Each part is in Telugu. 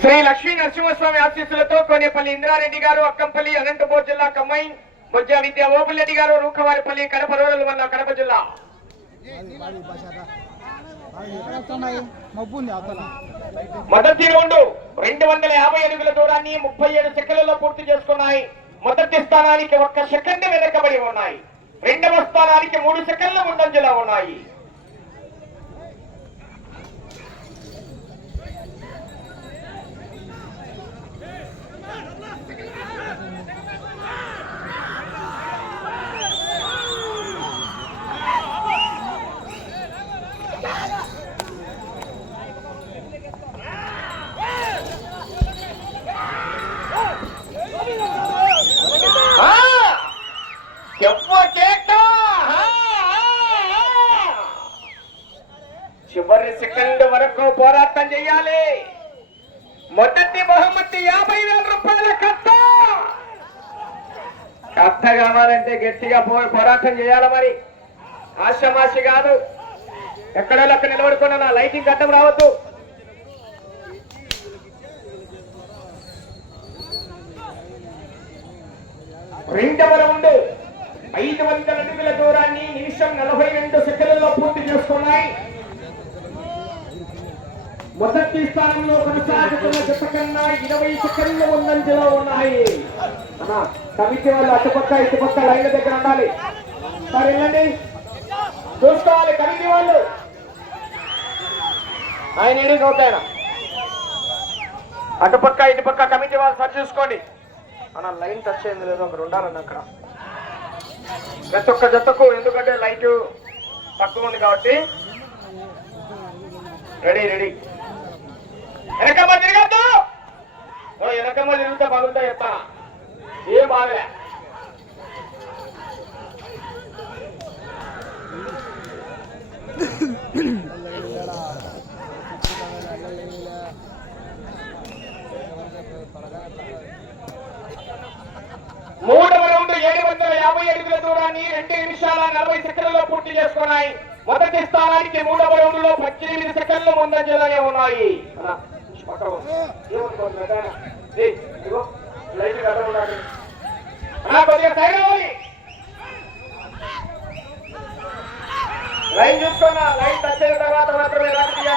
శ్రీ లక్ష్మీ నరసింహస్వామి ఆశీస్సులతో కోనేపల్లి ఇంద్రారెడ్డి గారు అక్కంపల్లి అనంతపూర్ జిల్లా కమ్మైన్ బొజ్జా విద్యా ఓపులరెడ్డి గారు రూకవారిపల్లి కడప రూరల్ వల్ల కడప జిల్లా. మొదటి రౌండ్ రెండు వందల యాభై అడుగుల దూరాన్ని ముప్పై ఏడు సెకండ్లలో పూర్తి చేసుకున్నాయి. మొదటి స్థానానికి ఒక్క సెకండ్ వెనకబడి ఉన్నాయి. రెండవ స్థానానికి మూడు సెకండ్ల ముందంజలో ఉన్నాయి ఆ! చెప్ప కేక! ఆ! ఆ! ఆ! చివరి సెకండ్ వరకు పోరాటం చేయాలి మొదటి బహుమతి యాభై వేల రూపాయల కట్ట కట్ట కావాలంటే గట్టిగా పో పోరాటం చేయాలి మరి? ఆశమాషి కాదు. ఎక్కడో అక్కడ నిలబడుకున్నా నా లైటింగ్ కట్టం రావద్దు. రెండవల ఉండు. ఐదు వందల అడుగుల దూరాన్ని నిమిషం నలభై రెండు సెకండ్లలో పూర్తి చేసుకున్నాయి. మొదటి స్థానంలో కొనసాగుతున్న జత కన్నా ఇరవై సెకండ్ల ముందంజలో ఉన్నాయి. అన్నా కమిటీ వాళ్ళు అటుపక్క ఇటుపక్క లైన్ల దగ్గర ఉండాలి. మరి వెళ్ళండి. చూసుకోవాలి కమిటీ వాళ్ళు. ఆయన ఏడి నోటాయన అటుపక్క ఇటుపక్క కమిటీ వాళ్ళు సరి చూసుకోండి. అన్న లైన్ టచ్ అయింది లేదు ఒకరు ఉండాలన్న అక్కడ. ప్రతి ఒక్క జతకు ఎందుకంటే లైట్ తక్కువ ఉంది కాబట్టి. Ready ready. వెనకమ్మ తిరగద్దు. ఓ వెనకమ్మ తిరుగుతా బాగుంటా చెప్తా ఏం బాగలే మూడవ రౌండ్ ఏడు వందల యాభై అడుగుల దూరాన్ని రెండు నిమిషాల నలభై సెకండ్లలో పూర్తి చేసుకున్నాయి. మొదటి స్థానానికి మూడవ రౌండ్లో పద్దెనిమిది సెకండ్లు ముందంజలనే ఉన్నాయి. లైన్ చూసుకున్నా లైన్ టచ్ అయిన తర్వాత మాత్రమే రాజకీయ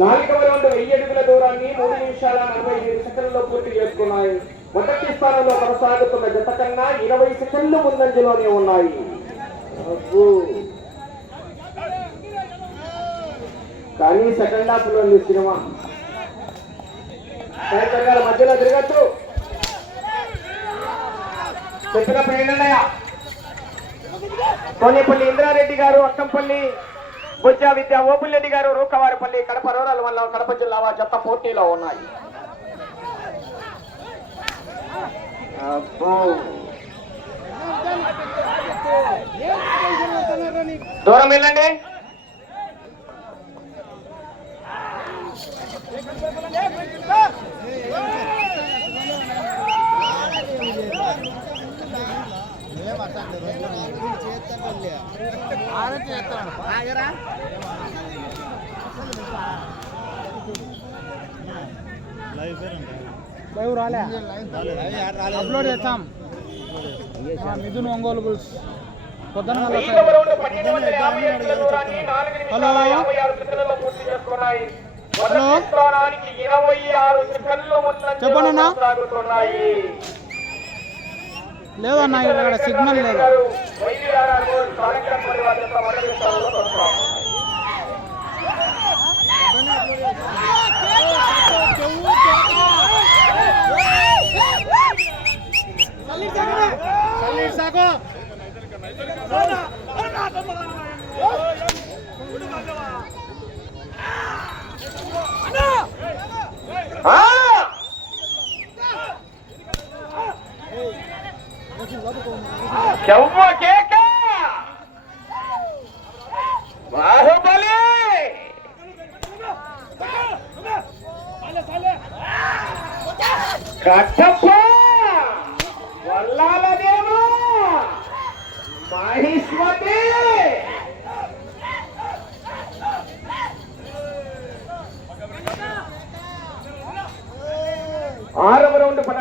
నాలుగవ రౌండ్ వెయ్యి అడుగుల దూరాన్ని మూడు నిమిషాల నలభై ఐదు సెకండ్లలో పూర్తి చేసుకున్నాయి. మొదటి స్థానంలో కొనసాగుతున్న జత కన్నా ఇరవై సెకండ్లు ముందంజలోనే ఉన్నాయి. కానీ సెకండ్ హాఫ్లో సినిమా. మధ్యలో తిరగచ్చు. చెప్పినప్పుడు ఏంటన్నయ్య కోనేపల్లి ఇంద్రారెడ్డి గారు అక్కంపల్లి బుజ్జా విద్య ఓపులెడ్డి గారు రూకవారిపల్లి కడప రూరల్ వల్ల కడప జిల్లా చెత్త జత పోటీలో ఉన్నాయి. దూరం వెళ్ళండి ఏం అర్థం లేదు లైవ్ రాలే అప్లోడ్ చేస్తాం మిథున్ ఒంగోలు బుల్స్ పొద్దున హలో. హలో. చెప్పండి లేదన్న ఇక్కడ సిగ్నల్ లేదు Ah! కేక బాహుబలి కట్టప్ప వల్లాలదేమో మహిష్మతి ఆరవ రౌండ్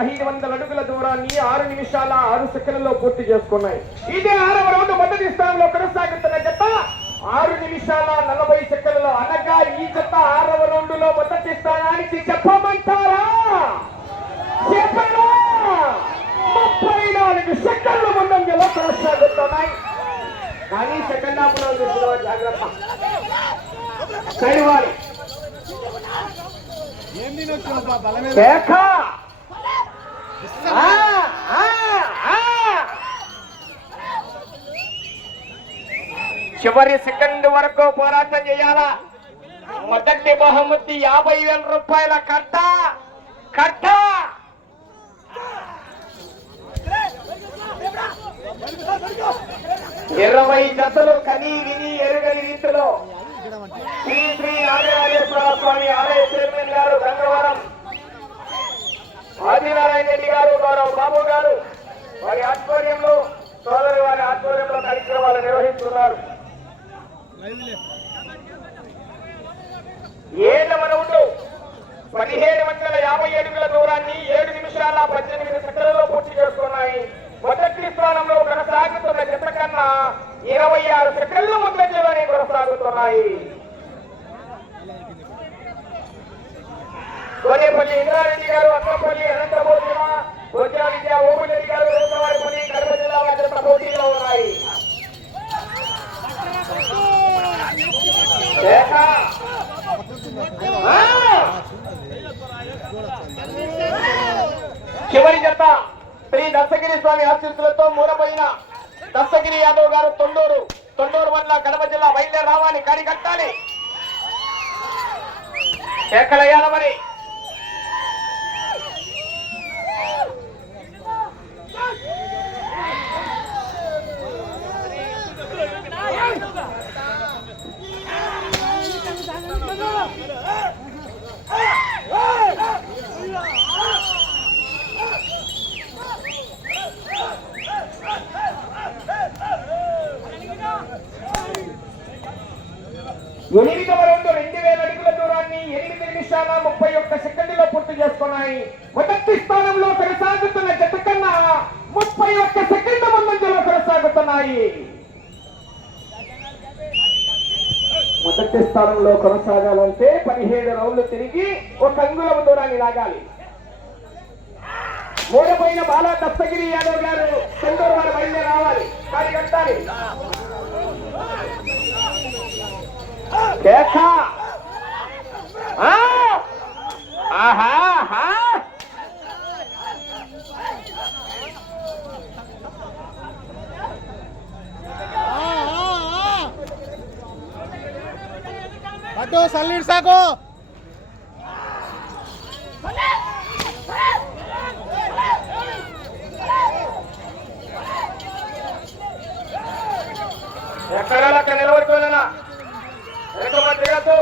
పదహైదు వందల అడుగుల దూరాన్ని ఆరు నిమిషాల ఆరు సెకండ్లలో పూర్తి చేసుకున్నాయి. ఇదే ఆరవ రౌండ్ మొదటి స్థానంలో కొనసాగుతున్న జత ఆరు నిమిషాల నలభై సెకండ్లలో అనగా ఈ జత ఆరవ రౌండ్లో మొదటి స్థానానికి చెప్పమంటారా? చెప్పరా ముప్పై నాలుగు సెకండ్ల ముందంజలో కొనసాగుతున్నాయి. కానీ సెకండ్ హాఫ్లో చూసిన జాగ్రత్త. సైడ్ వారి ఏం తినొచ్చు బలమే. చివరి సెకండ్ వరకు పోరాటం చేయాలా? మొదటి బహుమతి యాభై వేల రూపాయల కట్ట కట్ట ఇరవై జతలు కని విని ఎరుగని రీతిలో శ్రీ శ్రీ నాగరాజేశ్వర స్వామి ఆలయ చైర్మన్ గారు గంగవరం ఆదినారాయణ రెడ్డి గారు గౌరవ బాబు గారు వారి ఆధ్వర్యంలో సోదరి వారి ఆధ్వర్యంలో కార్యక్రమాలు నిర్వహిస్తున్నారు. ఏళ్ళ మనవుడు పదిహేడు వందల యాభై అడుగుల దూరాన్ని ఏడు నిమిషాల పద్దెనిమిది సెకండ్లలో పూర్తి చేసుకున్నాయి. మొదటి స్థానంలో కొనసాగుతున్న జత కన్నా ఇరవై ఆరు సెకండ్ల ముందంజలోనే కొనసాగుతున్నాయి. కొనేపల్లి ఇంద్రారెడ్డి గారు అక్కపల్లి అనంతమూర్తి గోజా విద్య ఓపులెడ్డి గారు రోసవారిపల్లి కడప జిల్లా వారి పోటీలో ఉన్నాయి. చివరి జత శ్రీ దత్తగిరి స్వామి ఆశీస్సులతో మూలపడిన దత్తగిరి యాదవ్ గారు తొండూరు తొండూరు వల్ల కడప జిల్లా బయలుదేరి రావాలి కాడి ఎక్కడ ఎక్కడయ్యాల మరి ఎనిమిదవ రౌండ్ రెండు వేల అడుగుల దూరాన్ని ఎనిమిది నిమిషాల ముప్పై ఒక్క సెకండ్లో పూర్తి చేసుకున్నాయి. మొదటి స్థానంలో కొనసాగుతున్న జత కన్నా ముప్పై ఒక్క సెకండ్ ముందంజలో కొనసాగుతున్నాయి. మొదటి స్థానంలో కొనసాగాలంటే పదిహేడు రౌండ్లు తిరిగి ఒక అంగుళం దూరాన్ని లాగాలి. ఓడిపోయిన బాలా దత్తగిరి యాదవ్ గారు తొందూరు వారు బయలుదేరి రావాలి. కానీ కట్టాలి. కేక ఆ! ఆహా ఆహా! పట్టు సల్లీడు సాకు ఎక్కడ అక్కడ నిలబడుకోలేనా ఎంతమంది తిరగద్దు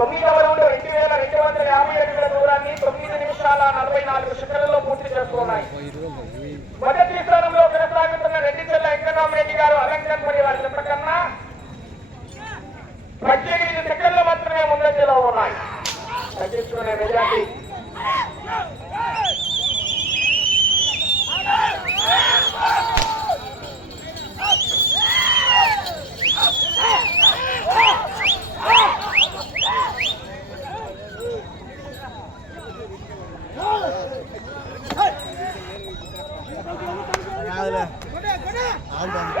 తొమ్మిదవ రౌండ్ రెండు వేల రెండు వందల యాభై అడుగుల దూరాన్ని తొమ్మిది నిమిషాల నలభై నాలుగు సెకండ్లలో పూర్తి చేసుకున్నాయి. మొదటి స్థానంలో కొనసాగుతున్న రెడ్డి చెల్ల వెంకటరామరెడ్డి గారు అలంకరణ పడి వారి చెప్పకన్నా పద్దెనిమిది సెకండ్లు మాత్రమే ముందంజలో ఉన్నాయి. తగ్గించుకునే మెజార్టీ ಆಗುತ್ತೆ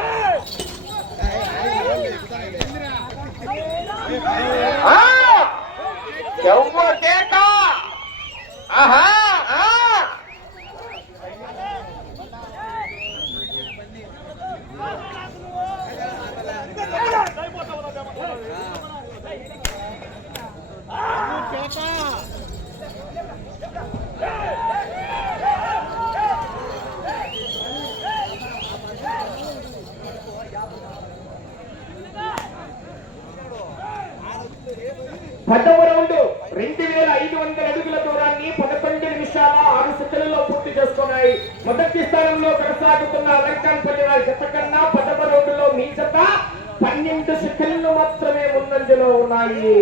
ఉన్నాయి మొదటి స్థానంలో కొనసాగుతున్న అలంకాన్పల్లి వారి జత కన్నా పదవ రౌండ్ మీ జత పన్నెండు సెకండ్లు మాత్రమే ముందంజలో ఉన్నాయి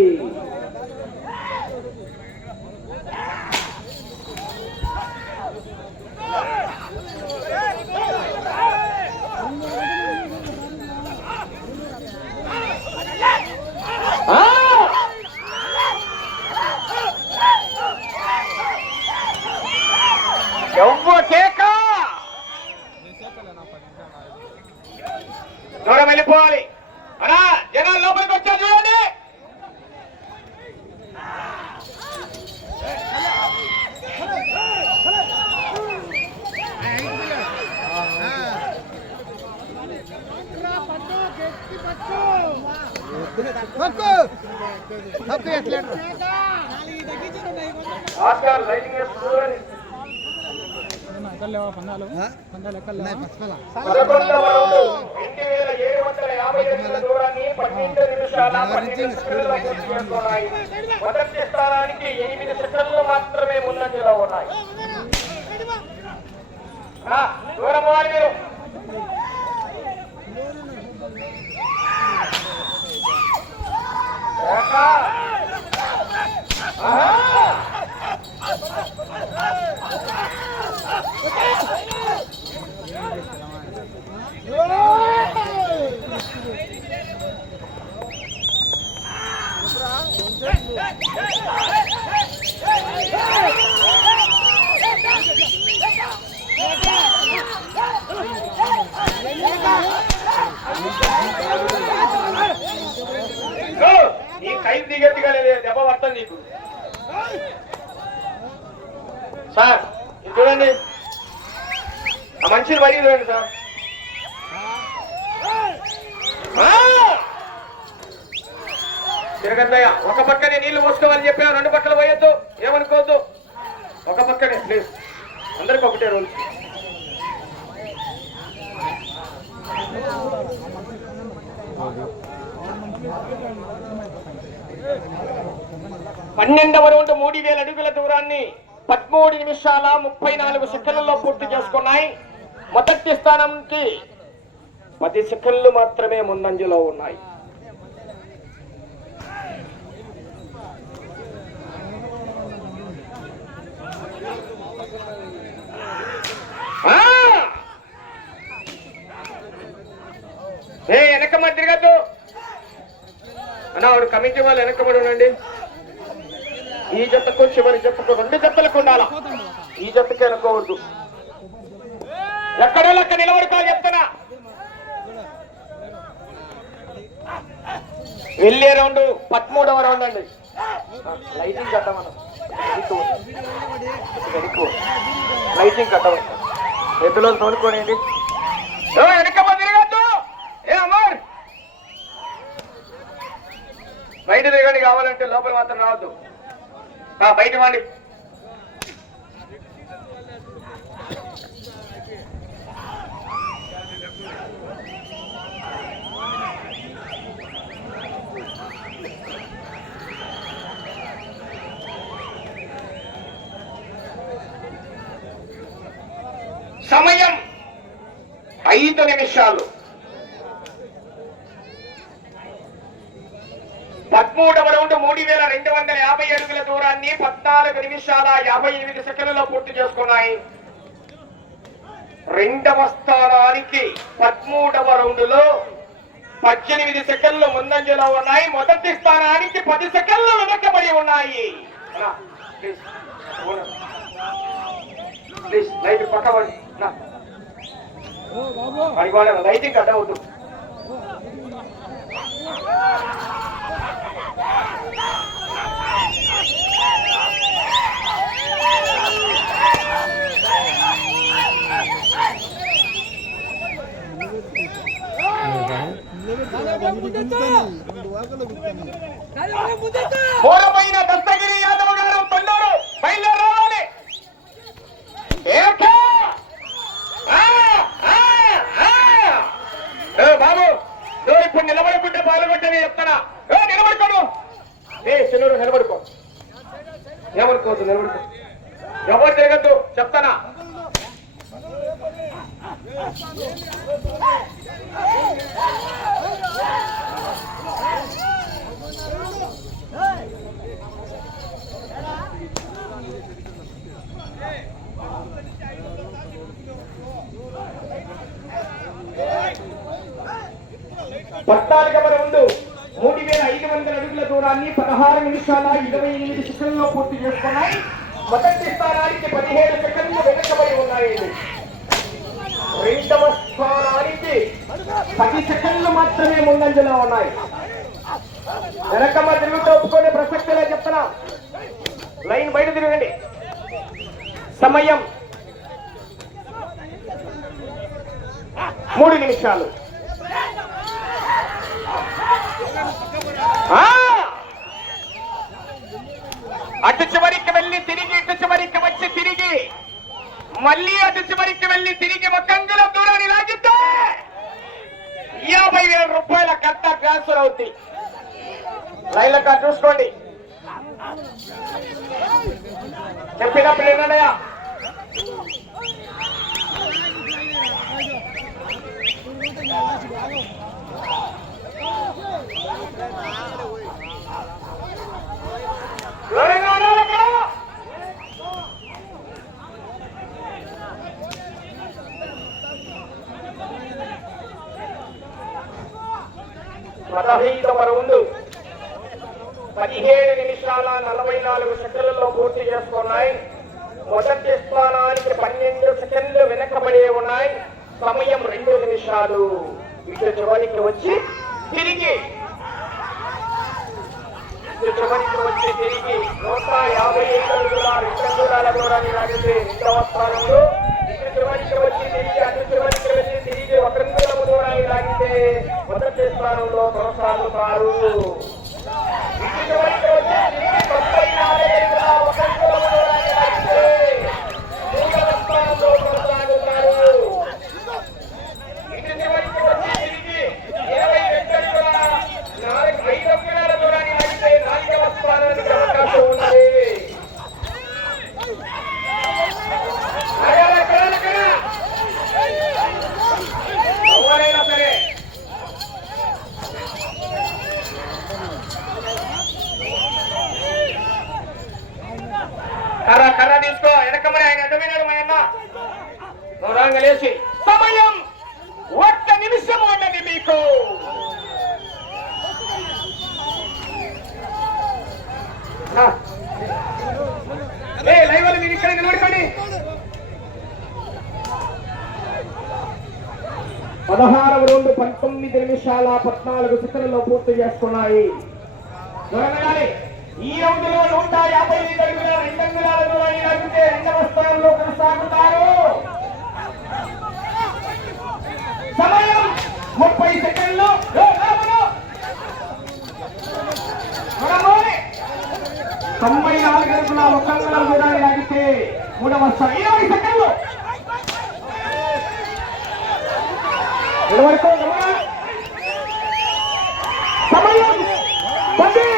ఆ! ఎవ్వ కేక దూరం వెళ్ళిపోవాలి అనా జనాలు లోపలికి వచ్చారు చూడండి ఆస్కార్ లైటింగ్ వేస్తుంది ఎక్కడ లేవా పందాలు పందాలు ఎక్కడ లేవా పదకొండవ రౌండ్ రెండు వేల ఏడు వందల యాభై ఎనిమిది దూరాన్ని పన్నెండు నిమిషాల పన్నెండు సెకండ్లలో పూర్తి చేసుకున్నాయి మొదటి స్థానానికి ఎనిమిది సెకండ్లు మాత్రమే ముందంజలో ఉన్నాయి. ఆ, దూరం పోవాలి మీరు ఏకా? ఆహా! ఓ, నీ కైలు దిగట్టుగా లేదు దెబ్బ పడతాను నీకు. సార్ చూడండి. ఆ మనిషిని బయటికి చూడండి సార్. తిరగద్దయ్య ఒక పక్కనే నీళ్ళు పోసుకోవాలని చెప్పాను రెండు పక్కల పోయొద్దు ఏమనుకోవద్దు. ఒక పక్కనే ప్లీజ్ అందరికి ఒకటే రోజు పన్నెండవ రౌండ్ మూడు వేల అడుగుల దూరాన్ని పదమూడు నిమిషాల ముప్పై నాలుగు సెకండ్లలో పూర్తి చేసుకున్నాయి. మొదటి స్థానంకి పది సెకండ్లు మాత్రమే ముందంజలో ఉన్నాయి. ఏ వెనకమ్మ తిరగద్దు అన్న ఆవిడ కమిటీ వాళ్ళు వెనకబడి ఉండండి. ఈ జతకు చివరి జతకు రెండు జతలకు ఉండాలా? ఈ జతకి అనుకోవద్దు. ఎక్కడో లెక్క నిలబడతా చెప్తున్నా. వెళ్ళే రౌండ్ పదమూడవ రౌండ్ అండి. లైటింగ్ కట్టమన్నా లైటింగ్ కట్టమని. ఎద్దులో తోలుకోనేది. వెనక తిరగద్దు. ఏ అమర్! బయట దిగండి కావాలంటే లోపల మాత్రం రావద్దు. బయట వాడి. సమయం ఐదు నిమిషాలు. పదమూడవ రౌండ్ మూడు వేల రెండు వందల యాభై అడుగుల దూరాన్ని పద్నాలుగు నిమిషాల యాభై ఎనిమిది సెకండ్లలో పూర్తి చేసుకున్నాయి. రెండవ స్థానానికి పదమూడవ రౌండ్లో పద్దెనిమిది సెకండ్లు ముందంజలో ఉన్నాయి. మొదటి స్థానానికి పది సెకండ్లు వెనకబడి ఉన్నాయి. ప్లీజ్. లైట్ పడి. నా. వాడికి వాళ్ళ లైటింగ్ అడ్డం అవుతుంది మూలమైన దస్తగిరి యాదవ్ గారు బండారు బయలుదేరి రావాలి ఏకే? ఆ, ఆ, ఆ. ఏ బాబు నువ్వు ఇప్పుడు నిలబడుకుంటే పాల్గొంటే చెప్తానా ఏ చిన్నడు నిలబడుకో ఏమనుకోవద్దు నిలబడుకో ఎవరు తిరగద్దు చెప్తానా పద్నాలుగవ రౌండ్ మూడు వేల ఐదు వందల అడుగుల దూరాన్ని పదహారు నిమిషాల ఇరవై ఎనిమిది సెకండ్లో పూర్తి చేసుకున్నాయి. మొదటి స్థానానికి పదిహేడు సెకండ్లు వెనకబడి ఉన్నాయి. రెండవ స్థానానికి పది సెకండ్లు మాత్రమే ముందంజలో ఉన్నాయి. వెనక మధ్యలో తోపుకునే ప్రసక్తిలో చెప్తున్నా. లైన్ బయట తిరగండి. సమయం మూడు నిమిషాలు. అటు చివరికి వెళ్ళి తిరిగి ఇటు చివరికి వచ్చి తిరిగి. మళ్ళీ అటు చివరికి వెళ్ళి తిరిగి ఒక అంగుళం దూరాన్ని లాగితే యాభై వేల రూపాయల కట్ట ట్రాన్స్ఫర్ అవుతుంది లైన్ల చూసుకోండి. చెప్పినప్పుడు ఏమన్నాయా దూరంగా ఉండాలి అక్కడ. పదహైదవ రౌండ్ పదిహేడు నిమిషాల నలభై నాలుగు సెకండ్లలో పూర్తి చేసుకున్నాయి. మొదటి స్థానానికి పన్నెండు సెకండ్లు వెనకబడి ఉన్నాయి. సమయం రెండు నిమిషాలు. ఇటు చివరికి వచ్చి తిరిగి. ఇటు చివరికి వచ్చి తిరిగి నూట యాభై ఏడు అడుగుల రెండు అంగుళాల దూరాన్ని రెండవ స్థానంలో ఇటు చివరికి వచ్చి తిరిగి అటు చివరికి వచ్చి తిరిగి ఒక లాగితే మొదటి స్థానంలో కొనసాగుతారు ఇటు చివరికి వచ్చి తిరిగి తొంభై నాలుగు అడుగుల ఒక అంగుళము దూరాన్ని లాగితే మూడవ స్థానంలో కొనసాగుతారు ఇటు చివరికి వచ్చి తిరిగి ఇరవై రెండు అడుగుల నాలుగు ఐదు అంగుళాల దూరాన్ని లాగితే నాలుగవ స్థానానికి అవకాశం ఉంది అక్కడ, అక్కడ, అక్కడ. ఎవరైనా సరే కర్ర కర్ర తీసుకో వెనకమని ఆయన అడ్డమైనాడు మా అన్న నువ్వు రాంగ లేచి సమయం ఒక్క నిమిషం ఉన్నది మీకు ఆ. ఏ లైవ్ వాళ్ళు మీరు ఇక్కడ నిలబడుకోండి పదహారవ రెండు పంతొమ్మిది నిమిషాల పద్నాలుగు సెకండ్లో పూర్తి చేసుకున్నాయి. ఈ రౌండ్లో నూట యాభై ఐదు అడుగుల రెండు అంగుళాల దూరాన్ని లాగితే రెండవ స్థానంలో కొనసాగుతారు. సమయం ముప్పై సెకండ్లు. తొంభై నాలుగు అడుగుల ఒక అంగుళాల దూరాన్ని లాగితే మూడవ స్థానం ఇరవై సెకండ్లు నిలబడుకో గమనా. సమయం పది చేతులు నగలద్దు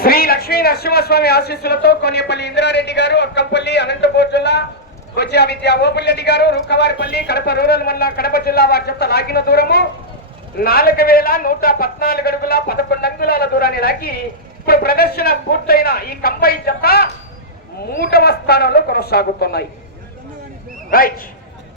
శ్రీ లక్ష్మీ నరసింహస్వామి ఆశీస్సులతో కొనియపల్లి ఇంద్రారెడ్డి గారు అక్కంపల్లి అనంతపూర్ జిల్లా కొచ్చియా విద్యా ఓపుల్రెడ్డి గారు రుక్కవారిపల్లి కడప రూరల్ మండలం కడప జిల్లా వారి చెత్త లాగిన దూరము. నాలుగు వేల నూట పద్నాలుగు అడుగుల పదకొండు అంగుళాల దూరాన్ని లాగి ఇప్పుడు ప్రదర్శన పూర్తయిన ఈ కంబై చెత్త మూటవ స్థానంలో కొనసాగుతున్నాయి. రైట్